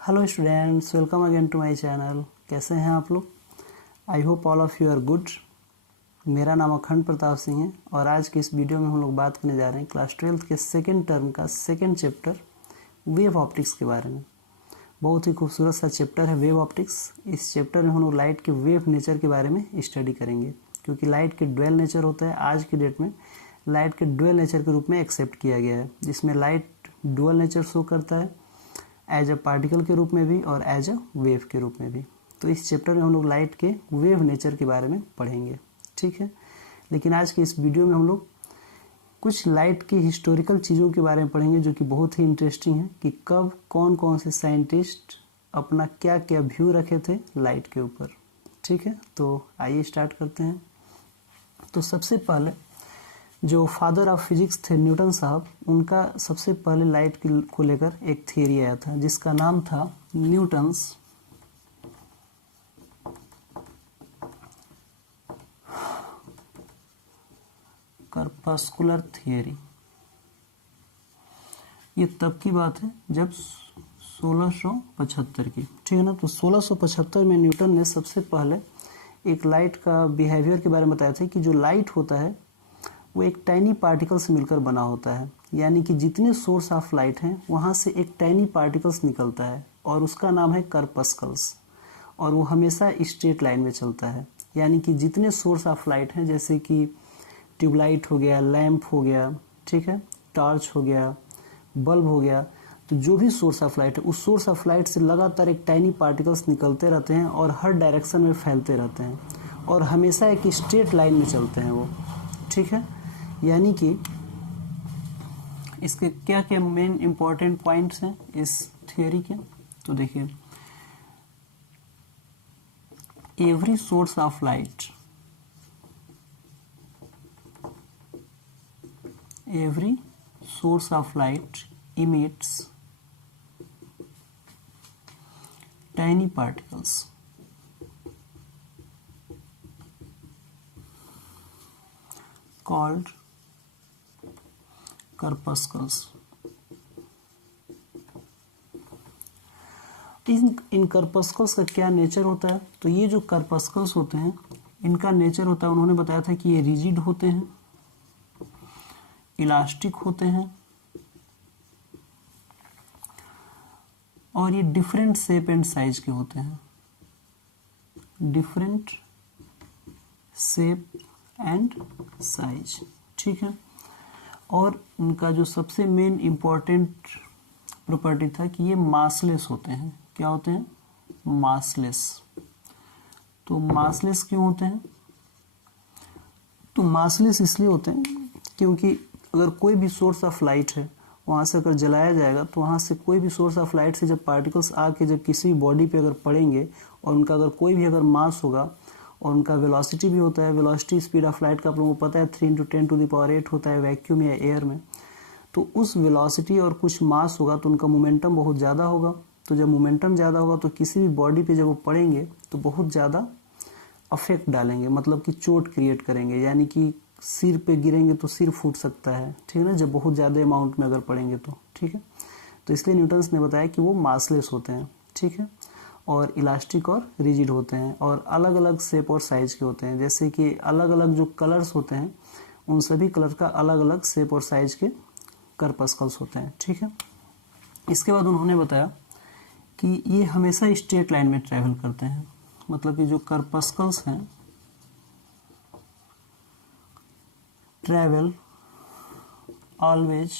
Hello students, welcome again to my channel. कैसे हैं आप लोग? I hope all of you are good. मेरा नाम अखंड प्रताप सिंह है और आज के इस वीडियो में हम लोग बात करने जा रहे हैं क्लास 12th के सेकेंड टर्म का सेकेंड चैप्टर वेव ऑप्टिक्स के बारे में। बहुत ही खूबसूरत सा चैप्टर है वेव ऑप्टिक्स। इस चैप्टर में हम लोग लाइट के वेव नेचर के बारे में स्टडी करेंगे, क्योंकि लाइट के ड्वेल नेचर होता है। आज की डेट में लाइट के ड्वेल नेचर के रूप में एक्सेप्ट किया गया है, जिसमें लाइट ड्यूअल नेचर शो करता है, एज अ पार्टिकल के रूप में भी और एज अ वेव के रूप में भी। तो इस चैप्टर में हम लोग लाइट के वेव नेचर के बारे में पढ़ेंगे, ठीक है। लेकिन आज के इस वीडियो में हम लोग कुछ लाइट की हिस्टोरिकल चीज़ों के बारे में पढ़ेंगे, जो कि बहुत ही इंटरेस्टिंग है कि कब कौन कौन से साइंटिस्ट अपना क्या क्या व्यू रखे थे लाइट के ऊपर, ठीक है। तो आइए स्टार्ट करते हैं। तो सबसे पहले जो फादर ऑफ फिजिक्स थे न्यूटन साहब, उनका सबसे पहले लाइट को लेकर एक थियरी आया था जिसका नाम था न्यूटन्स कर्पस्कुलर थियरी। ये तब की बात है जब 1675 की, ठीक है ना। तो 1675 में न्यूटन ने सबसे पहले एक लाइट का बिहेवियर के बारे में बताया था कि जो लाइट होता है वो एक टाइनी पार्टिकल से मिलकर बना होता है। यानी कि जितने सोर्स ऑफ लाइट हैं वहाँ से एक टाइनी पार्टिकल्स निकलता है और उसका नाम है कर्पस्कल्स, और वो हमेशा स्ट्रेट लाइन में चलता है। यानी कि जितने सोर्स ऑफ लाइट हैं, जैसे कि ट्यूबलाइट हो गया, लैंप हो गया, ठीक है, टॉर्च हो गया, बल्ब हो गया, तो जो भी सोर्स ऑफ लाइट है उस सोर्स ऑफ लाइट से लगातार एक टाइनी पार्टिकल्स निकलते रहते हैं और हर डायरेक्शन में फैलते रहते हैं और हमेशा एक स्ट्रेट लाइन में चलते हैं वो, ठीक है। यानी कि इसके क्या क्या मेन इंपॉर्टेंट पॉइंट्स हैं इस थियोरी के, तो देखिए, every source of light, every source of light emits tiny particles called corpuscles. In corpuscles का क्या नेचर होता है? तो ये जो corpuscles होते हैं इनका नेचर होता है, उन्होंने बताया था कि ये रिजिड होते हैं, इलास्टिक होते हैं और ये डिफरेंट शेप एंड साइज के होते हैं। डिफरेंट शेप एंड साइज, ठीक है। और उनका जो सबसे मेन इंपॉर्टेंट प्रॉपर्टी था कि ये मासलेस होते हैं। क्या होते हैं? मासलेस। तो मासलेस क्यों होते हैं? तो मासलेस इसलिए होते हैं क्योंकि अगर कोई भी सोर्स ऑफ लाइट है वहाँ से अगर जलाया जाएगा तो वहाँ से कोई भी सोर्स ऑफ लाइट से जब पार्टिकल्स आके जब किसी बॉडी पे अगर पड़ेंगे और उनका अगर कोई भी अगर मास होगा और उनका वेलोसिटी भी होता है, वेलोसिटी स्पीड ऑफ लाइट का आप लोगों को पता है 3 × 10⁸ होता है वैक्यूम या एयर में। तो उस वेलोसिटी और कुछ मास होगा तो उनका मोमेंटम बहुत ज़्यादा होगा। तो जब मोमेंटम ज़्यादा होगा तो किसी भी बॉडी पर जब वो पड़ेंगे तो बहुत ज़्यादा अफेक्ट डालेंगे, मतलब कि चोट क्रिएट करेंगे। यानी कि सिर पे गिरेंगे तो सिर फूट सकता है, ठीक है ना, जब बहुत ज़्यादा अमाउंट में अगर पड़ेंगे तो, ठीक है। तो इसलिए न्यूटन्स ने बताया कि वो मासलेस होते हैं, ठीक है, और इलास्टिक और रिजिड होते हैं और अलग अलग शेप और साइज के होते हैं। जैसे कि अलग अलग जो कलर्स होते हैं उन सभी कलर का अलग अलग शेप और साइज के कर्पस्कल्स होते हैं, ठीक है। इसके बाद उन्होंने बताया कि ये हमेशा स्ट्रेट लाइन में ट्रैवल करते हैं, मतलब कि जो कर्पस्कल्स हैं travel always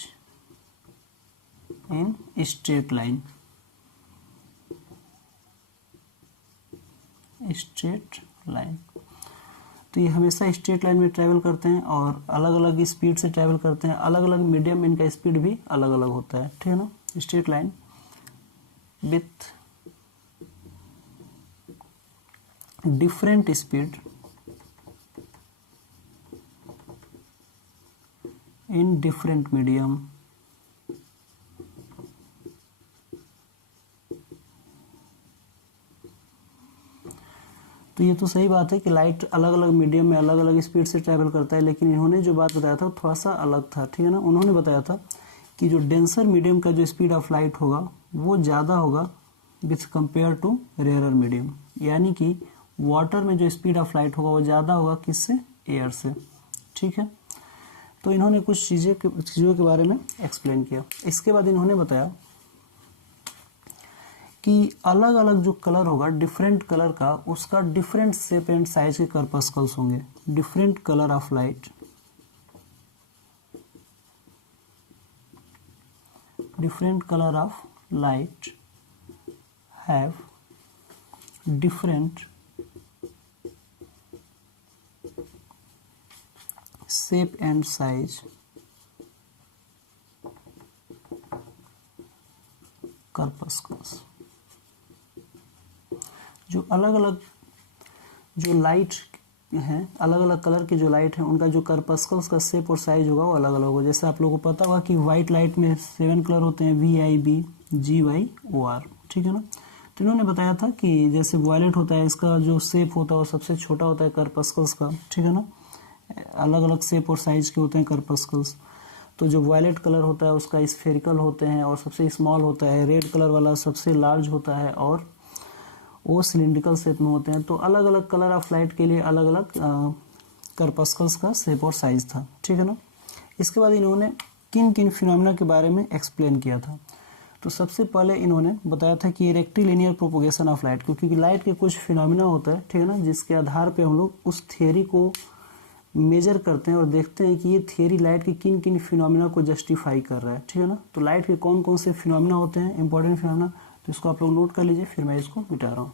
in straight line, straight line। तो ये हमेशा स्ट्रेट लाइन में ट्रैवल करते हैं और अलग अलग स्पीड से ट्रैवल करते हैं। अलग अलग मीडियम में इनका स्पीड भी अलग अलग होता है, ठीक है ना। Straight line with different speed in different medium. तो ये तो सही बात है कि लाइट अलग अलग मीडियम में अलग अलग स्पीड से ट्रैवल करता है, लेकिन इन्होंने जो बात बताया था वो थोड़ा सा अलग था, ठीक है ना। उन्होंने बताया था कि जो डेंसर मीडियम का जो स्पीड ऑफ लाइट होगा वो ज़्यादा होगा with compare to rarer medium, यानी कि वाटर में जो स्पीड ऑफ लाइट होगा वो ज़्यादा होगा किससे, एयर से। ठीक है, तो इन्होंने कुछ चीज़ों के बारे में एक्सप्लेन किया। इसके बाद इन्होंने बताया कि अलग अलग जो कलर होगा डिफरेंट कलर का, उसका डिफरेंट शेप एंड साइज के कर्पस्कल्स होंगे। Different colour of light, different color of light have different shape and size corpuscles। जो अलग अलग जो लाइट हैं, अलग अलग कलर की जो लाइट है, उनका जो कर्पस्कल्स का शेप और साइज होगा वो अलग अलग होगा। जैसे आप लोगों को पता होगा कि व्हाइट लाइट में 7 कलर होते हैं, VIB, GY, OR। ठीक है ना, तो इन्होंने बताया था कि जैसे वायलेट होता है, इसका जो शेप होता है वो सबसे छोटा होता है कर्पस्कल्स का। ठीक है ना, अलग अलग शेप और साइज के होते हैं कर्पस्कल्स। तो जो वायलेट कलर होता है उसका स्फेरिकल होते हैं और सबसे स्मॉल होता है, रेड कलर वाला सबसे लार्ज होता है और वो सिलिंड्रिकल शेप में होते हैं। तो अलग अलग कलर ऑफ लाइट के लिए अलग अलग कर्पस्कल्स का शेप और साइज था। ठीक है ना, इसके बाद इन्होंने किन किन फिनोमिना के बारे में एक्सप्लेन किया था। तो सबसे पहले इन्होंने बताया था कि रेक्टिलिनियर प्रोपोगेशन ऑफ लाइट, क्योंकि लाइट के कुछ फिनोमिना होता है, ठीक है ना, जिसके आधार पे हम लोग उस थियरी को मेजर करते हैं और देखते हैं कि ये थियरी लाइट के किन किन फिनोमिना को जस्टिफाई कर रहा है। ठीक है ना, तो लाइट के कौन कौन से फिनोमिना होते हैं, इंपॉर्टेंट फिनोमिना, तो इसको आप लोग नोट कर लीजिए, फिर मैं इसको मिटा रहा हूँ।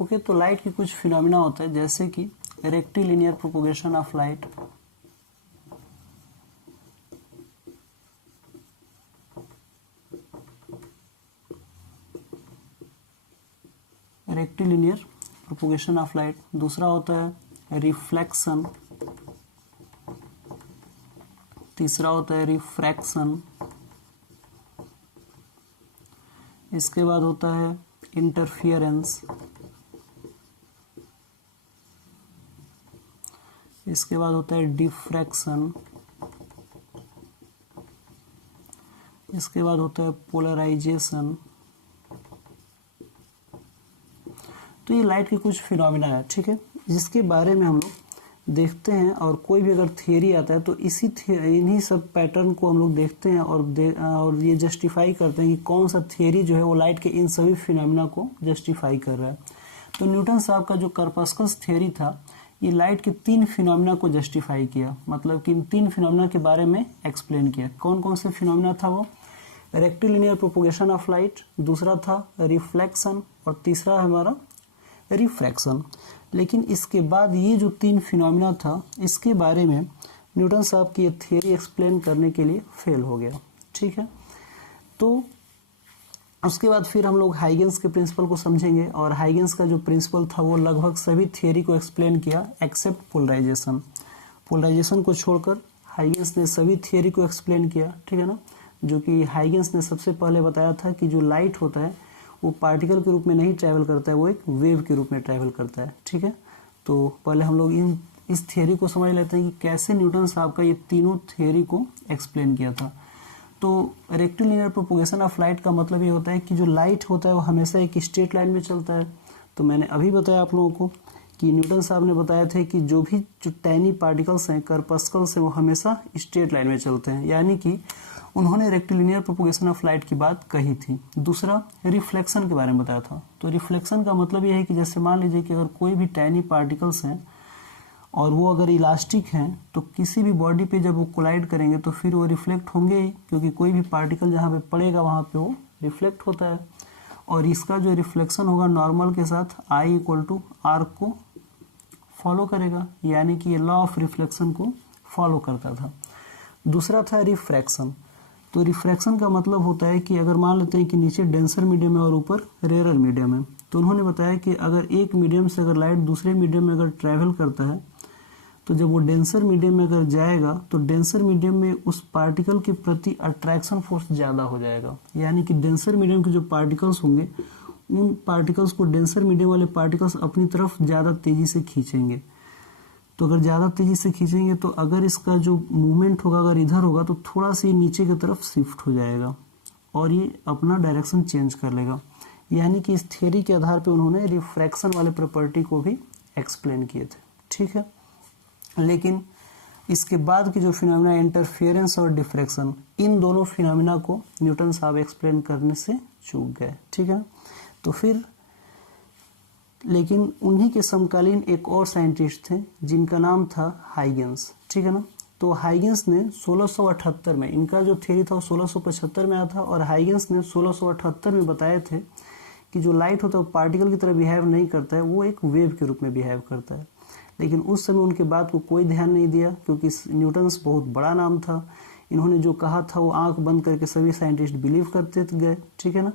ओके, तो लाइट के कुछ फिनोमिना होते हैं, जैसे कि rectilinear propagation of light, rectilinear propagation of light. दूसरा होता है रिफ्लेक्शन, तीसरा होता है रिफ्रैक्शन, इसके बाद होता है इंटरफियरेंस, इसके बाद होता है डिफ्रैक्शन, इसके बाद होता है पोलराइजेशन। तो ये लाइट के कुछ फिनोमिना है, ठीक है, जिसके बारे में हम लोग देखते हैं और कोई भी अगर थियरी आता है तो इन्हीं सब पैटर्न को हम लोग देखते हैं और ये जस्टिफाई करते हैं कि कौन सा थियरी जो है वो लाइट के इन सभी फिनोमिना को जस्टिफाई कर रहा है। तो न्यूटन साहब का जो कर्पस्कल्स थियरी था, ये लाइट के 3 फिनोमिना को जस्टिफाई किया, मतलब कि इन 3 फिनोमिना के बारे में एक्सप्लेन किया। कौन कौन से फिनोमिना था वो, रेक्टिलिनियर प्रोपोगेशन ऑफ लाइट, दूसरा था रिफ्लेक्शन और तीसरा है हमारा रिफ्रैक्शन। लेकिन इसके बाद ये जो 3 फिनोमिना था, इसके बारे में न्यूटन साहब की ये थियरी एक्सप्लेन करने के लिए फेल हो गया। ठीक है, तो उसके बाद फिर हम लोग हाइगेंस के प्रिंसिपल को समझेंगे और हाइगेंस का जो प्रिंसिपल था वो लगभग सभी थियरी को एक्सप्लेन किया एक्सेप्ट पोलराइजेशन। पोलराइजेशन को छोड़कर हाइगेंस ने सभी थियरी को एक्सप्लेन किया। ठीक है ना, जो कि हाइगेंस ने सबसे पहले बताया था कि जो लाइट होता है वो पार्टिकल के रूप में नहीं ट्रैवल करता है, वो एक वेव के रूप में ट्रैवल करता है। ठीक है, तो पहले हम लोग इस थियरी को समझ लेते हैं कि कैसे न्यूटन साहब का ये तीनों थियरी को एक्सप्लेन किया था। तो रेक्टिलिनियर प्रोपोगेशन ऑफ लाइट का मतलब ये होता है कि जो लाइट होता है वो हमेशा एक स्ट्रेट लाइन में चलता है। तो मैंने अभी बताया आप लोगों को कि न्यूटन साहब ने बताया था कि जो टाइनी पार्टिकल्स हैं, कर्पस्कल्स हैं, वो हमेशा स्ट्रेट लाइन में चलते हैं, यानी कि उन्होंने रेक्टिलिनियर प्रोपोगेशन ऑफ लाइट की बात कही थी। दूसरा रिफ्लेक्शन के बारे में बताया था। तो रिफ्लेक्शन का मतलब यह है कि जैसे मान लीजिए कि अगर कोई भी टाइनी पार्टिकल्स हैं और वो अगर इलास्टिक हैं तो किसी भी बॉडी पे जब वो कोलाइड करेंगे तो फिर वो रिफ्लेक्ट होंगे ही, क्योंकि कोई भी पार्टिकल जहाँ पे पड़ेगा वहाँ पे वो रिफ्लेक्ट होता है। और इसका जो रिफ्लेक्शन होगा नॉर्मल के साथ I=R को फॉलो करेगा, यानी कि ये लॉ ऑफ रिफ्लेक्शन को फॉलो करता था। दूसरा था रिफ्रैक्शन। तो रिफ्रैक्शन का मतलब होता है कि अगर मान लेते हैं कि नीचे डेंसर मीडियम है और ऊपर रेयरर मीडियम है, तो उन्होंने बताया कि अगर एक मीडियम से अगर लाइट दूसरे मीडियम में अगर ट्रैवल करता है तो जब वो डेंसर मीडियम में अगर जाएगा तो डेंसर मीडियम में उस पार्टिकल के प्रति अट्रैक्शन फोर्स ज़्यादा हो जाएगा, यानी कि डेंसर मीडियम के जो पार्टिकल्स होंगे उन पार्टिकल्स को डेंसर मीडियम वाले पार्टिकल्स अपनी तरफ ज़्यादा तेज़ी से खींचेंगे। तो अगर ज़्यादा तेज़ी से खींचेंगे तो अगर इसका जो मूवमेंट होगा अगर इधर होगा तो थोड़ा सा ये नीचे की तरफ शिफ्ट हो जाएगा और ये अपना डायरेक्शन चेंज कर लेगा। यानी कि इस थ्योरी के आधार पे उन्होंने रिफ्रैक्शन वाले प्रॉपर्टी को भी एक्सप्लेन किए थे। ठीक है, लेकिन इसके बाद की जो फिनोमिना इंटरफेरेंस और डिफ्रैक्शन, इन दोनों फिनोमिना को न्यूटन साहब एक्सप्लेन करने से चूक गए। ठीक है, तो फिर लेकिन उन्हीं के समकालीन एक और साइंटिस्ट थे जिनका नाम था हाइगेंस। ठीक है ना, तो हाइगेंस ने 1678 में, इनका जो थ्योरी था वो 1675 में आया था और हाइगेंस ने 1678 में बताए थे कि जो लाइट होता है वो पार्टिकल की तरह बिहेव नहीं करता है, वो एक वेव के रूप में बिहेव करता है। लेकिन उस समय उनके बात को कोई ध्यान नहीं दिया क्योंकि न्यूटन्स बहुत बड़ा नाम था। इन्होंने जो कहा था वो आंख बंद करके सभी साइंटिस्ट बिलीव करते गए। ठीक है ना,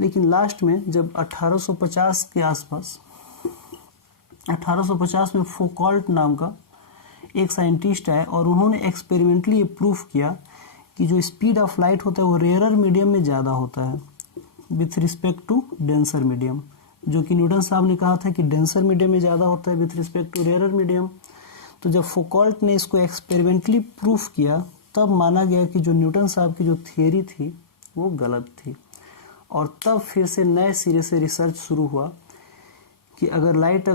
लेकिन लास्ट में जब 1850 के आसपास 1850 में फोकॉल्ट नाम का एक साइंटिस्ट आए और उन्होंने एक्सपेरिमेंटली ये प्रूफ किया कि जो स्पीड ऑफ लाइट होता है वो रेयरर मीडियम में ज़्यादा होता है with respect to denser medium, जो कि न्यूटन साहब ने कहा था कि डेंसर मीडियम में ज़्यादा होता है with respect to rarer medium. तो जब फोकॉल्ट ने इसको एक्सपेरिमेंटली प्रूफ किया तब माना गया कि जो न्यूटन साहब की जो थियरी थी वो गलत थी और तब फिर से नए सिरे से रिसर्च शुरू हुआ कि अगर लाइट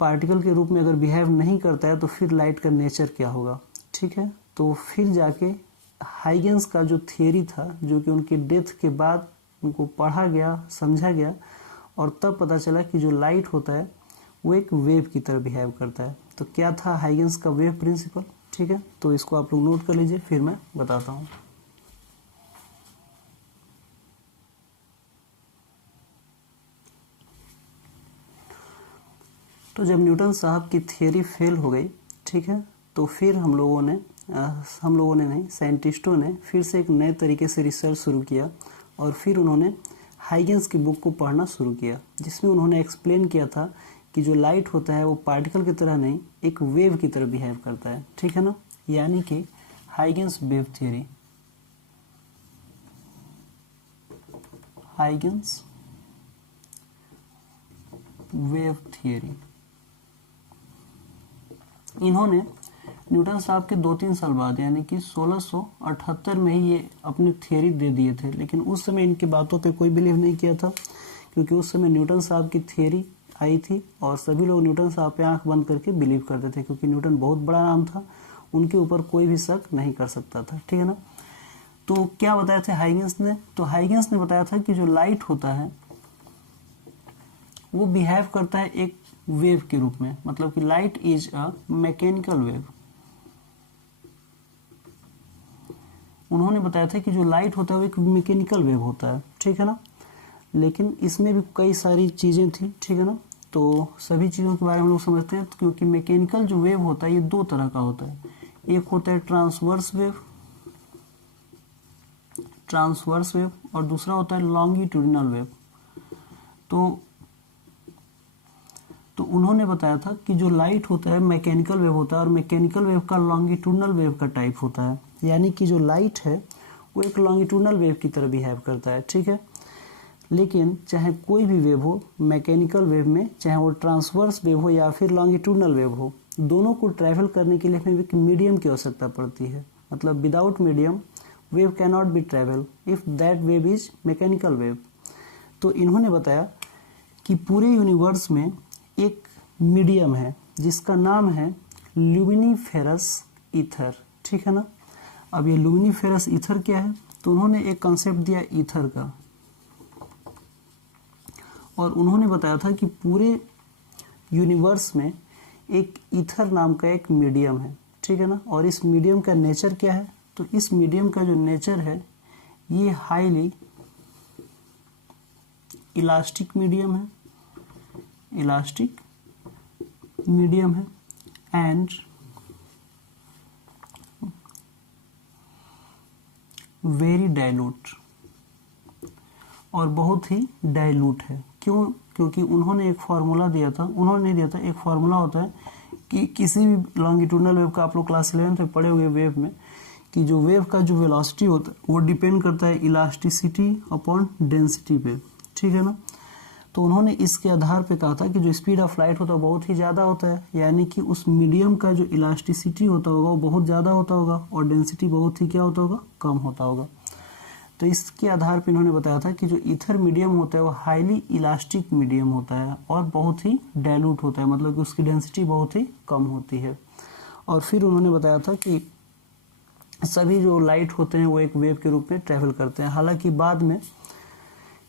पार्टिकल के रूप में अगर बिहेव नहीं करता है तो फिर लाइट का नेचर क्या होगा। ठीक है, तो फिर जाके हाइगेंस का जो थियरी था जो कि उनके डेथ के बाद उनको पढ़ा गया, समझा गया और तब पता चला कि जो लाइट होता है वो एक वेव की तरह बिहेव करता है। तो क्या था हाइगेंस का वेव प्रिंसिपल। ठीक है, तो इसको आप लोग नोट कर लीजिए, फिर मैं बताता हूँ। तो जब न्यूटन साहब की थियरी फेल हो गई, ठीक है, तो फिर हम लोगों ने नहीं, साइंटिस्टों ने फिर से एक नए तरीके से रिसर्च शुरू किया और फिर उन्होंने हाइगेंस की बुक को पढ़ना शुरू किया जिसमें उन्होंने एक्सप्लेन किया था कि जो लाइट होता है वो पार्टिकल की तरह नहीं एक वेव की तरह बिहेव करता है। ठीक है ना, यानी कि Huygens wave theory, Huygens wave theory, इन्होंने न्यूटन साहब के 2-3 साल बाद यानी कि 1678 में ही ये अपनी थियरी दे दिए थे। लेकिन उस समय इनकी बातों पे कोई बिलीव नहीं किया था क्योंकि उस समय न्यूटन साहब की थियरी आई थी और सभी लोग न्यूटन साहब पे आंख बंद करके बिलीव करते थे क्योंकि न्यूटन बहुत बड़ा नाम था, उनके ऊपर कोई भी शक नहीं कर सकता था। ठीक है ना, तो क्या बताया था हाइगेंस ने, तो हाइगेंस ने बताया था कि जो लाइट होता है वो बिहेव करता है एक वेव के रूप में, मतलब कि light is a mechanical wave. उन्होंने बताया था कि जो लाइट होता है वो एक मैकेनिकल वेव होता है। ठीक है ना, लेकिन इसमें भी कई सारी चीजें थी। ठीक है ना, तो सभी चीजों के बारे में हम लोग समझते हैं क्योंकि मैकेनिकल जो वेव होता है ये 2 तरह का होता है, एक होता है ट्रांसवर्स वेव और दूसरा होता है लॉन्गिट्यूडिनल वेव। तो उन्होंने बताया था कि जो लाइट होता है मैकेनिकल वेव होता है और मैकेनिकल वेव का लॉन्गिट्यूडिनल वेव का टाइप होता है, यानी कि जो लाइट है वो एक लॉन्गिट्यूडिनल वेव की तरह बिहेव करता है। ठीक है, लेकिन चाहे कोई भी वेव हो मैकेनिकल वेव में, चाहे वो ट्रांसवर्स वेव हो या फिर लॉन्गिट्यूडिनल वेव हो, दोनों को ट्रैवल करने के लिए हमें एक मीडियम की आवश्यकता पड़ती है। मतलब without medium wave can not be travel if that wave is mechanical wave. तो इन्होंने बताया कि पूरे यूनिवर्स में एक मीडियम है जिसका नाम है ल्यूमिनिफेरस ईथर। ठीक है ना, अब ये ल्यूमिनिफेरस ईथर क्या है, तो उन्होंने एक कॉन्सेप्ट दिया ईथर का और उन्होंने बताया था कि पूरे यूनिवर्स में एक ईथर नाम का एक मीडियम है। ठीक है ना, और इस मीडियम का नेचर क्या है, तो इस मीडियम का जो नेचर है ये हाईली इलास्टिक मीडियम है, इलास्टिक मीडियम है एंड वेरी डाइल्यूट और बहुत ही डाइल्यूट है। क्यों, क्योंकि उन्होंने एक फार्मूला दिया था, उन्होंने नहीं दिया था, एक फार्मूला होता है कि किसी भी लॉन्गिट्यूडिनल वेव का आप लोग क्लास 11 में पढ़े हुए वेव में कि जो वेव का जो वेलोसिटी होता है वो डिपेंड करता है इलास्टिसिटी अपॉन डेंसिटी पे। ठीक है ना, तो उन्होंने इसके आधार पे कहा था कि जो स्पीड ऑफ लाइट होता है वो बहुत ही ज़्यादा होता है, यानी कि उस मीडियम का जो इलास्टिसिटी होता होगा वो बहुत ज़्यादा होता होगा और डेंसिटी बहुत ही क्या होता होगा, कम होता होगा। तो इसके आधार पे इन्होंने बताया था कि जो ईथर मीडियम होता है वो हाईली इलास्टिक मीडियम होता है और बहुत ही डाइल्यूट होता है, मतलब कि उसकी डेंसिटी बहुत ही कम होती है। और फिर उन्होंने बताया था कि सभी जो लाइट होते हैं वो एक वेव के रूप में ट्रैवल करते हैं। हालांकि बाद में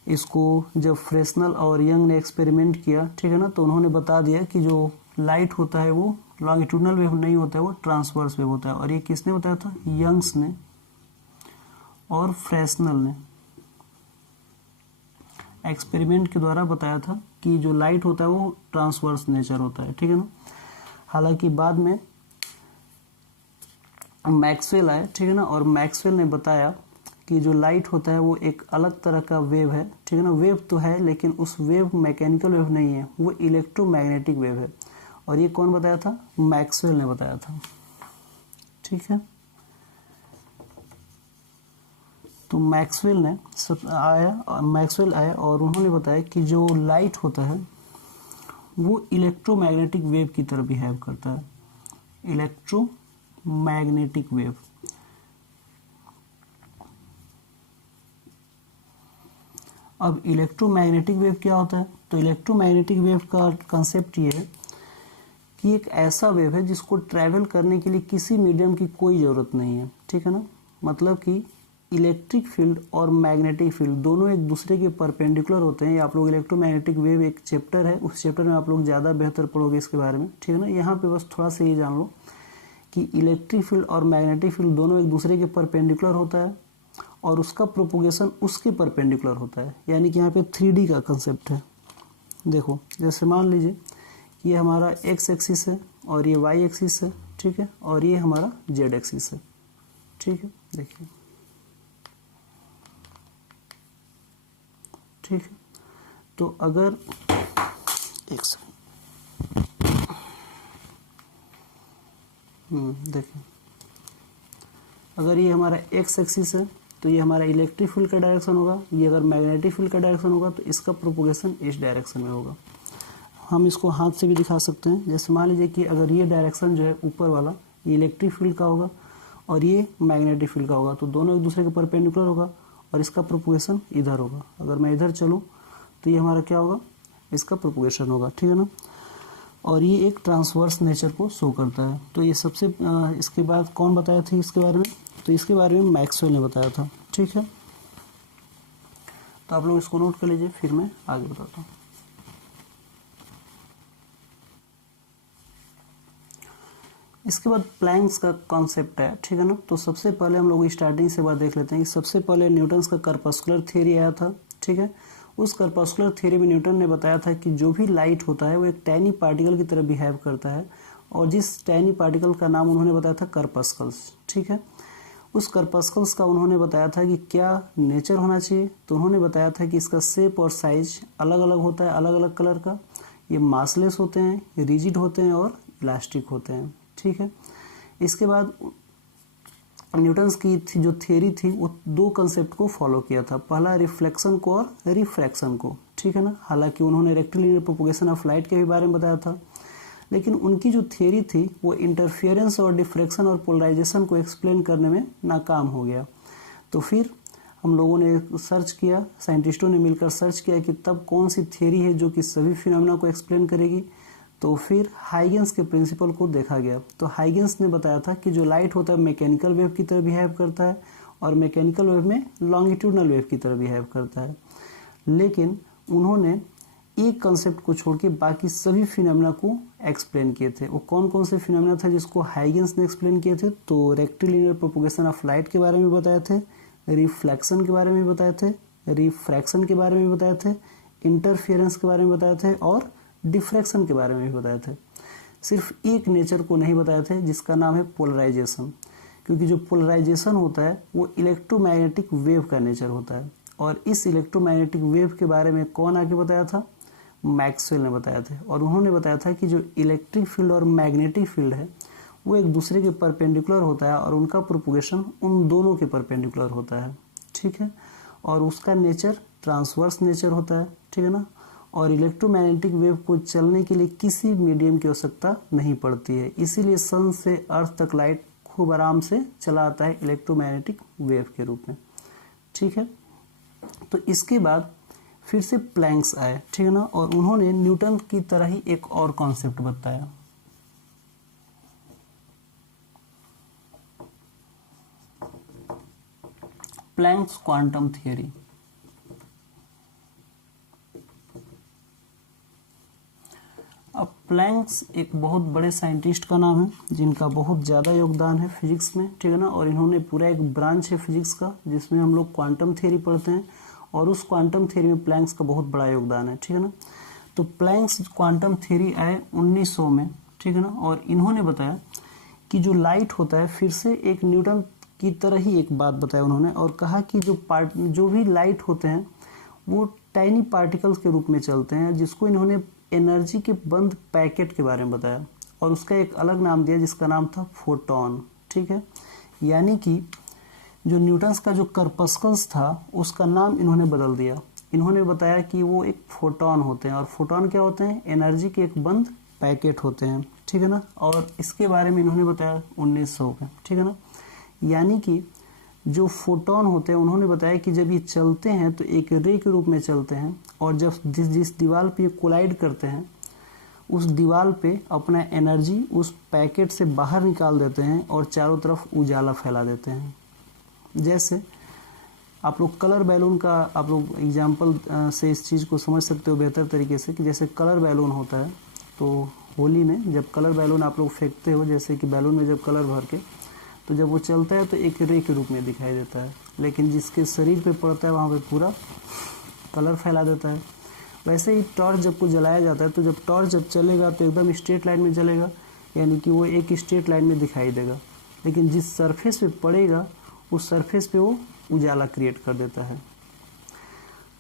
इसको जब फ्रेस्नेल और यंग ने एक्सपेरिमेंट किया, ठीक है ना, तो उन्होंने बता दिया कि जो लाइट होता है वो लॉन्गिट्यूडनल वेव नहीं होता है, वो ट्रांसवर्स वेव होता है। और ये किसने बताया था, यंग्स ने और फ्रेस्नेल ने एक्सपेरिमेंट के द्वारा बताया था कि जो लाइट होता है वो ट्रांसवर्स नेचर होता है, ठीक है ना। हालांकि बाद में मैक्सवेल आए, ठीक है ना, और मैक्सवेल ने बताया कि जो लाइट होता है वो एक अलग तरह का वेव है, ठीक है ना। वेव तो है लेकिन उस वेव मैकेनिकल वेव नहीं है, वो इलेक्ट्रोमैग्नेटिक वेव है। और ये कौन बताया था, मैक्सवेल ने बताया था, ठीक है। तो मैक्सवेल आया और उन्होंने बताया कि जो लाइट होता है वो इलेक्ट्रोमैग्नेटिक वेव की तरह बिहेव करता है, इलेक्ट्रोमैग्नेटिक वेव। अब इलेक्ट्रोमैग्नेटिक वेव क्या होता है, तो इलेक्ट्रोमैग्नेटिक वेव का कंसेप्ट ये है कि एक ऐसा वेव है जिसको ट्रैवल करने के लिए किसी मीडियम की कोई ज़रूरत नहीं है, ठीक है ना। मतलब कि इलेक्ट्रिक फील्ड और मैग्नेटिक फील्ड दोनों एक दूसरे के परपेंडिकुलर होते हैं। आप लोग इलेक्ट्रोमैग्नेटिक वेव एक चैप्टर है, उस चैप्टर में आप लोग ज़्यादा बेहतर पढ़ोगे इसके बारे में, ठीक है ना। यहाँ पे बस थोड़ा सा ये जान लो कि इलेक्ट्रिक फील्ड और मैग्नेटिक फील्ड दोनों एक दूसरे के परपेंडिकुलर होता है और उसका प्रोपोगेशन उसके परपेंडिकुलर होता है। यानी कि यहाँ पे 3D का कंसेप्ट है। देखो जैसे मान लीजिए कि ये हमारा x एक्सिस है और ये y एक्सिस है, ठीक है, और ये हमारा z एक्सिस है, ठीक है। देखिए, ठीक है। तो अगर एक सेकंड, देखिए, अगर ये हमारा x एक्सिस है तो ये हमारा इलेक्ट्रिक फील्ड का डायरेक्शन होगा। ये अगर मैग्नेटिक फील्ड का डायरेक्शन होगा तो इसका प्रोपोगेशन इस डायरेक्शन में होगा। हम इसको हाथ से भी दिखा सकते हैं। जैसे मान लीजिए कि अगर ये डायरेक्शन जो है ऊपर वाला ये इलेक्ट्रिक फील्ड का होगा और ये मैग्नेटिक फील्ड का होगा, तो दोनों एक दूसरे के परपेंडिकुलर होगा और इसका प्रोपोगेशन इधर होगा। अगर मैं इधर चलूँ तो ये हमारा क्या होगा, इसका प्रोपोगेशन होगा, ठीक है ना। और ये एक ट्रांसवर्स नेचर को शो करता है। तो ये सबसे इसके बाद कौन बताया था इसके बारे में, तो इसके बारे में मैक्सवेल ने बताया था, ठीक है। तो आप लोग इसको नोट कर लीजिए, फिर मैं आगे बताता हूँ। इसके बाद प्लैंक्स का कॉन्सेप्ट है, ठीक है ना। तो सबसे पहले हम लोग स्टार्टिंग से बात देख लेते हैं कि सबसे पहले न्यूटन्स का कर्पस्कुलर थ्योरी आया था, ठीक है। उस कर्पस्कुलर थ्योरी में न्यूटन ने बताया था कि जो भी लाइट होता है वो एक टाइनी पार्टिकल की तरह बिहेव करता है और जिस टाइनी पार्टिकल का नाम उन्होंने बताया था कर्पस्कल्स, ठीक है। उस कर्पस्कल्स का उन्होंने बताया था कि क्या नेचर होना चाहिए, तो उन्होंने बताया था कि इसका शेप और साइज अलग अलग होता है, अलग अलग कलर का। ये मासलेस होते हैं, रिजिड होते हैं और इलास्टिक होते हैं, ठीक है। इसके बाद न्यूटन्स की जो थियरी थी वो दो कंसेप्ट को फॉलो किया था, पहला रिफ्लेक्शन को और रिफ्रैक्शन को, ठीक है ना। हालांकि उन्होंने रेक्टिलिनियर प्रोपोगेशन ऑफ लाइट के भी बारे में बताया था, लेकिन उनकी जो थियरी थी वो इंटरफेरेंस और डिफ्रैक्शन और पोलराइजेशन को एक्सप्लेन करने में नाकाम हो गया। तो फिर हम लोगों ने सर्च किया, साइंटिस्टों ने मिलकर सर्च किया कि तब कौन सी थियरी है जो कि सभी फिनोमेना को एक्सप्लेन करेगी। तो फिर हाइगेंस के प्रिंसिपल को देखा गया। तो हाइगेंस ने बताया था कि जो लाइट होता है मैकेनिकल वेव की तरह बिहेव करता है और मैकेनिकल वेव में लॉन्गिट्यूडनल वेव की तरह बिहेव करता है। लेकिन उन्होंने एक कंसेप्ट को छोड़ के बाकी सभी फिनोमेना को एक्सप्लेन किए थे। वो कौन कौन से फिनोमेना था जिसको हाइगेंस ने एक्सप्लेन किए थे, तो रेक्टिलिनियर प्रोपोगेशन ऑफ लाइट के बारे में बताए थे, रिफ्लेक्शन के बारे में बताए थे, रिफ्रैक्शन के बारे में बताए थे, इंटरफेरेंस के बारे में बताए थे और डिफ्रैक्शन के बारे में भी बताए थे। सिर्फ एक नेचर को नहीं बताए थे जिसका नाम है पोलराइजेशन, क्योंकि जो पोलराइजेशन होता है वो इलेक्ट्रोमैग्नेटिक वेव का नेचर होता है। और इस इलेक्ट्रोमैग्नेटिक वेव के बारे में कौन आके बताया था, मैक्सवेल ने बताया था। और उन्होंने बताया था कि जो इलेक्ट्रिक फील्ड और मैग्नेटिक फील्ड है वो एक दूसरे के परपेंडिकुलर होता है और उनका प्रोपोगेशन उन दोनों के परपेंडिकुलर होता है, ठीक है। और उसका नेचर ट्रांसवर्स नेचर होता है, ठीक है ना। और इलेक्ट्रोमैग्नेटिक वेव को चलने के लिए किसी मीडियम की आवश्यकता नहीं पड़ती है, इसीलिए सन से अर्थ तक लाइट खूब आराम से चला आता है इलेक्ट्रोमैग्नेटिक वेव के रूप में। ठीक है, तो इसके बाद फिर से प्लैंक्स आए, ठीक है ना, और उन्होंने न्यूटन की तरह ही एक और कॉन्सेप्ट बताया। Planck's quantum theory. अब प्लैंक्स एक बहुत बड़े साइंटिस्ट का नाम है जिनका बहुत ज़्यादा योगदान है फिजिक्स में, ठीक है ना, और इन्होंने पूरा एक ब्रांच है फिजिक्स का जिसमें हम लोग क्वांटम थियरी पढ़ते हैं, और उस क्वांटम थियरी में प्लैंक्स का बहुत बड़ा योगदान है, ठीक है ना। तो प्लैंक्स क्वांटम थियरी आए 1900 में, ठीक है ना, और इन्होंने बताया कि जो लाइट होता है, फिर से एक न्यूटन की तरह ही एक बात बताया उन्होंने, और कहा कि जो भी लाइट होते हैं वो टाइनी पार्टिकल्स के रूप में चलते हैं, जिसको इन्होंने एनर्जी के बंद पैकेट के बारे में बताया, और उसका एक अलग नाम दिया जिसका नाम था फोटॉन। ठीक है, यानी कि जो न्यूटन्स का जो कर्पस्कल्स था उसका नाम इन्होंने बदल दिया। इन्होंने बताया कि वो एक फोटॉन होते हैं, और फोटॉन क्या होते हैं? एनर्जी के एक बंद पैकेट होते हैं, ठीक है ना। और इसके बारे में इन्होंने बताया 1900 में, ठीक है ना। यानी कि जो फोटॉन होते हैं उन्होंने बताया कि जब ये चलते हैं तो एक रे के रूप में चलते हैं, और जब जिस दीवार पे ये कोलाइड करते हैं उस दीवार पे अपना एनर्जी उस पैकेट से बाहर निकाल देते हैं और चारों तरफ उजाला फैला देते हैं। जैसे आप लोग कलर बैलून का आप लोग एग्जाम्पल से इस चीज़ को समझ सकते हो बेहतर तरीके से, कि जैसे कलर बैलून होता है तो होली में जब कलर बैलून आप लोग फेंकते हो, जैसे कि बैलून में जब कलर भर के, तो जब वो चलता है तो एक रे के रूप में दिखाई देता है, लेकिन जिसके शरीर पे पड़ता है वहाँ पे पूरा कलर फैला देता है। वैसे ही टॉर्च जब को जलाया जाता है तो जब टॉर्च जब चलेगा तो एकदम स्ट्रेट लाइन में चलेगा, यानी कि वो एक स्ट्रेट लाइन में दिखाई देगा, लेकिन जिस सरफेस पे पड़ेगा उस सरफेस पे वो उजाला क्रिएट कर देता है।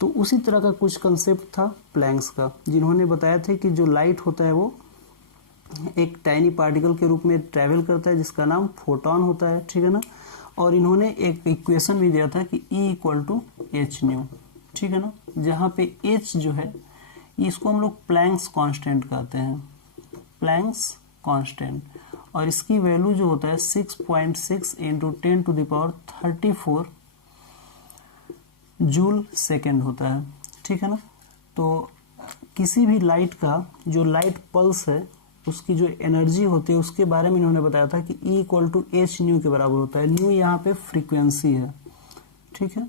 तो उसी तरह का कुछ कंसेप्ट था प्लैंक्स का, जिन्होंने बताया था कि जो लाइट होता है वो एक टाइनी पार्टिकल के रूप में ट्रैवल करता है जिसका नाम फोटॉन होता है, ठीक है ना। और इन्होंने एक इक्वेशन भी दिया था कि E = h², ठीक है ना, जहाँ पे h जो है इसको हम लोग प्लैंक्स कांस्टेंट कहते हैं, प्लैंक्स कांस्टेंट, और इसकी वैल्यू जो होता है 6.6 × 10⁻34 जूल सेकेंड होता है, ठीक है ना। तो किसी भी लाइट का जो लाइट पल्स है उसकी जो एनर्जी होती है उसके बारे में इन्होंने बताया था कि E = h² के बराबर होता है। न्यू यहाँ पे फ्रीक्वेंसी है, ठीक है,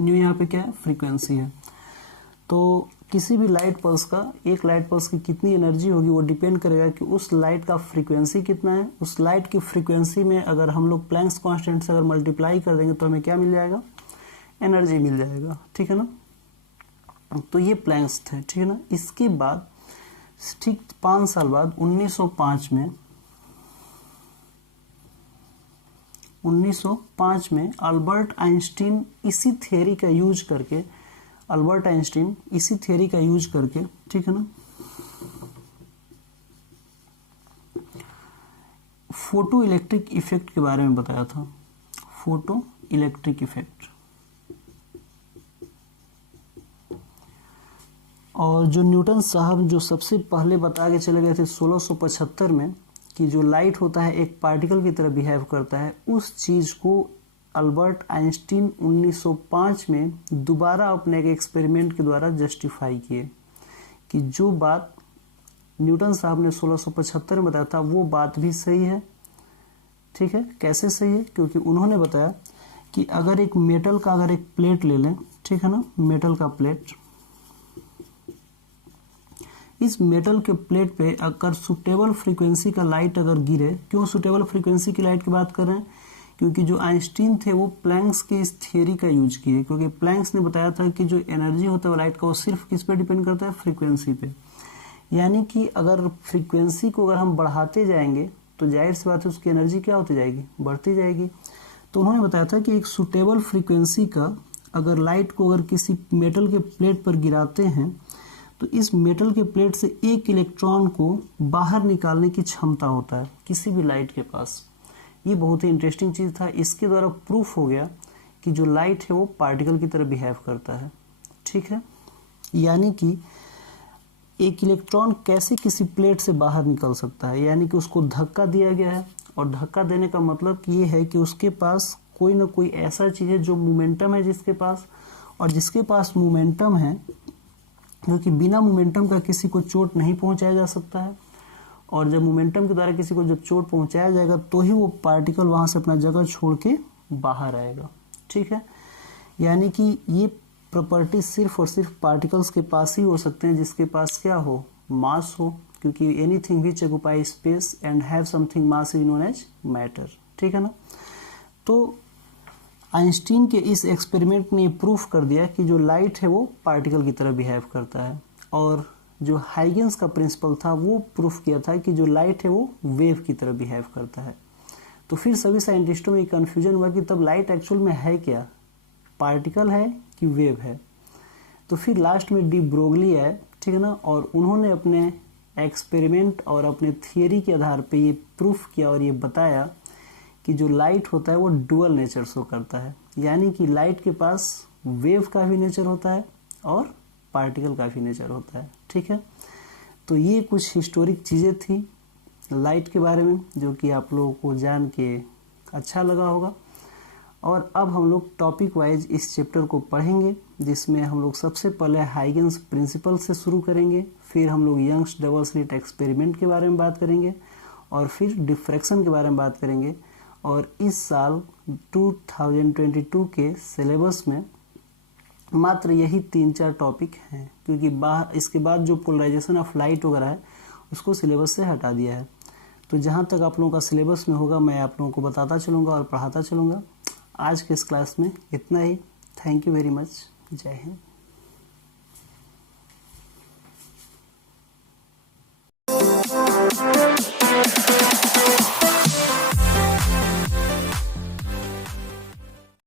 न्यू यहाँ पे क्या है? फ्रीक्वेंसी है। तो किसी भी लाइट पल्स का, एक लाइट पल्स की कितनी एनर्जी होगी वो डिपेंड करेगा कि उस लाइट का फ्रीक्वेंसी कितना है। उस लाइट की फ्रीक्वेंसी में अगर हम लोग प्लैंक्स कांस्टेंट से अगर मल्टीप्लाई कर देंगे तो हमें क्या मिल जाएगा? एनर्जी मिल जाएगा, ठीक है ना। तो ये प्लैंक्स थे, ठीक है ना। इसके बाद ठीक 5 साल बाद 1905 में अल्बर्ट आइंस्टीन इसी थियरी का यूज करके, ठीक है ना, फोटो इलेक्ट्रिक इफेक्ट के बारे में बताया था। फोटो इलेक्ट्रिक इफेक्ट, और जो न्यूटन साहब जो सबसे पहले बता के चले गए थे 1675 में कि जो लाइट होता है एक पार्टिकल की तरह बिहेव करता है, उस चीज़ को अल्बर्ट आइंस्टीन 1905 में दोबारा अपने एक एक्सपेरिमेंट के द्वारा जस्टिफाई किए कि जो बात न्यूटन साहब ने 1675 में बताया था वो बात भी सही है, ठीक है। कैसे सही है? क्योंकि उन्होंने बताया कि अगर एक मेटल का अगर एक प्लेट ले लें, ठीक है ना, मेटल का प्लेट, इस मेटल के प्लेट पे अगर सुटेबल फ्रीक्वेंसी का लाइट अगर गिरे, क्यों सुटेबल फ्रीक्वेंसी की लाइट की बात कर रहे हैं? क्योंकि जो आइंस्टीन थे वो प्लैंक्स की इस थियरी का यूज किए, क्योंकि प्लैंक्स ने बताया था कि जो एनर्जी होता है लाइट का वो सिर्फ किस पे डिपेंड करता है? फ्रीक्वेंसी पे। यानी कि अगर फ्रीक्वेंसी को अगर हम बढ़ाते जाएंगे तो जाहिर सी बात है उसकी एनर्जी क्या होती जाएगी? बढ़ती जाएगी। तो उन्होंने बताया था कि एक सुटेबल फ्रीक्वेंसी का अगर लाइट को अगर किसी मेटल के प्लेट पर गिराते हैं तो इस मेटल के प्लेट से एक इलेक्ट्रॉन को बाहर निकालने की क्षमता होता है किसी भी लाइट के पास। ये बहुत ही इंटरेस्टिंग चीज़ था। इसके द्वारा प्रूफ हो गया कि जो लाइट है वो पार्टिकल की तरह बिहेव करता है, ठीक है। यानी कि एक इलेक्ट्रॉन कैसे किसी प्लेट से बाहर निकल सकता है, यानी कि उसको धक्का दिया गया है, और धक्का देने का मतलब ये है कि उसके पास कोई ना कोई ऐसा चीज़ है जो मोमेंटम है जिसके पास, और जिसके पास मोमेंटम है, क्योंकि बिना मोमेंटम का किसी को चोट नहीं पहुंचाया जा सकता है, और जब मोमेंटम के द्वारा किसी को जब चोट पहुंचाया जाएगा तो ही वो पार्टिकल वहां से अपना जगह छोड़ के बाहर आएगा। ठीक है, यानी कि ये प्रॉपर्टी सिर्फ और सिर्फ पार्टिकल्स के पास ही हो सकते हैं जिसके पास क्या हो, मास हो, क्योंकि anything which occupy space and have something mass is known as matter. ठीक है ना। तो आइंस्टीन के इस एक्सपेरिमेंट ने प्रूफ कर दिया कि जो लाइट है वो पार्टिकल की तरह बिहेव करता है, और जो हाइगेंस का प्रिंसिपल था वो प्रूफ किया था कि जो लाइट है वो वेव की तरह बिहेव करता है। तो फिर सभी साइंटिस्टों में कन्फ्यूजन हुआ कि तब लाइट एक्चुअल में है क्या, पार्टिकल है कि वेव है। तो फिर लास्ट में डी ब्रोगली आए, ठीक है ना, और उन्होंने अपने एक्सपेरिमेंट और अपने थियरी के आधार पे ये प्रूफ किया और ये बताया कि जो लाइट होता है वो डुअल नेचर शो करता है, यानी कि लाइट के पास वेव का भी नेचर होता है और पार्टिकल का भी नेचर होता है। ठीक है, तो ये कुछ हिस्टोरिक चीज़ें थी लाइट के बारे में जो कि आप लोगों को जान के अच्छा लगा होगा। और अब हम लोग टॉपिक वाइज इस चैप्टर को पढ़ेंगे, जिसमें हम लोग सबसे पहले हाइगेंस प्रिंसिपल से शुरू करेंगे, फिर हम लोग यंग्स डबल स्लिट एक्सपेरिमेंट के बारे में बात करेंगे, और फिर डिफ्रैक्शन के बारे में बात करेंगे। और इस साल 2022 के सिलेबस में मात्र यही 3-4 टॉपिक हैं, क्योंकि इसके बाद जो पोलराइजेशन ऑफ लाइट वगैरह है उसको सिलेबस से हटा दिया है। तो जहाँ तक आप लोगों का सिलेबस में होगा मैं आप लोगों को बताता चलूँगा और पढ़ाता चलूँगा। आज के इस क्लास में इतना ही। Thank you very much. जय हिंद।